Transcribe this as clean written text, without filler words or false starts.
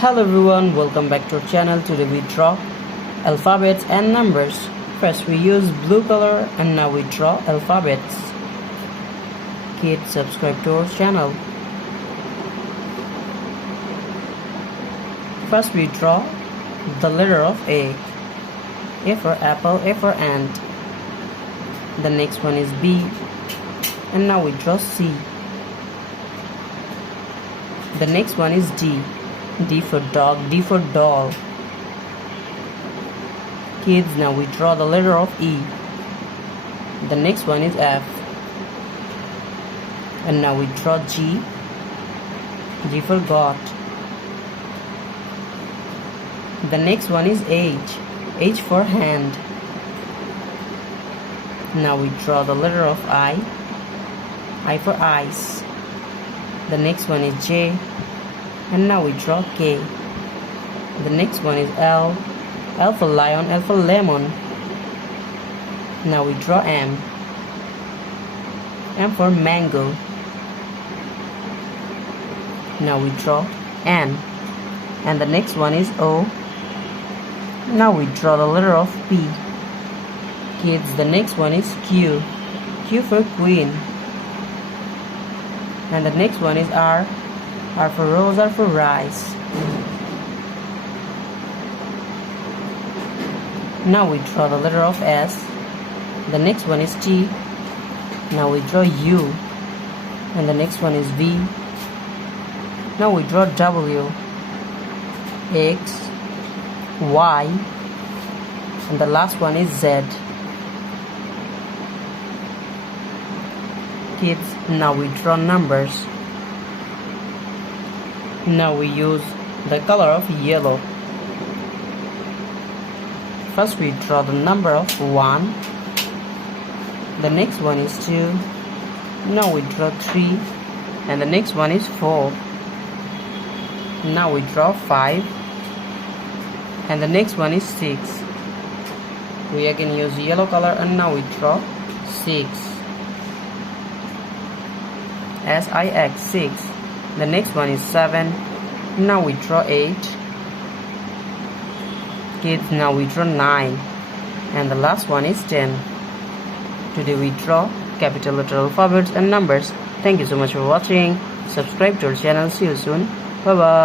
Hello everyone, welcome back to our channel. Today we draw alphabets and numbers. First we use blue color and now we draw alphabets. Kids, subscribe to our channel. First we draw the letter of A. A for apple, A for ant. The next one is B. And now we draw C. The next one is D. D for dog, D for doll. Kids, now we draw the letter of E. The next one is F. And now we draw G. G for God. The next one is H. H for hand. Now we draw the letter of I. I for eyes. The next one is J. And now we draw K. The next one is L. L for lion, L for lemon. Now we draw M. M for mango. Now we draw N. And the next one is O. Now we draw the letter of P. Kids, the next one is Q. Q for queen. And the next one is R. R for rose, R for rice. Now we draw the letter of S. The next one is T. Now we draw U. And the next one is V. Now we draw W. X. Y. And the last one is Z. Kids, now we draw numbers. Now we use the color of yellow. First we draw the number of 1. The next one is 2. Now we draw 3. And the next one is 4. Now we draw 5. And the next one is 6. We again use yellow color and now we draw 6. S-I-X, 6. The next one is 7. Now we draw 8. Kids, now we draw 9. And the last one is 10. Today we draw capital letter alphabets and numbers. Thank you so much for watching. Subscribe to our channel. See you soon. Bye bye.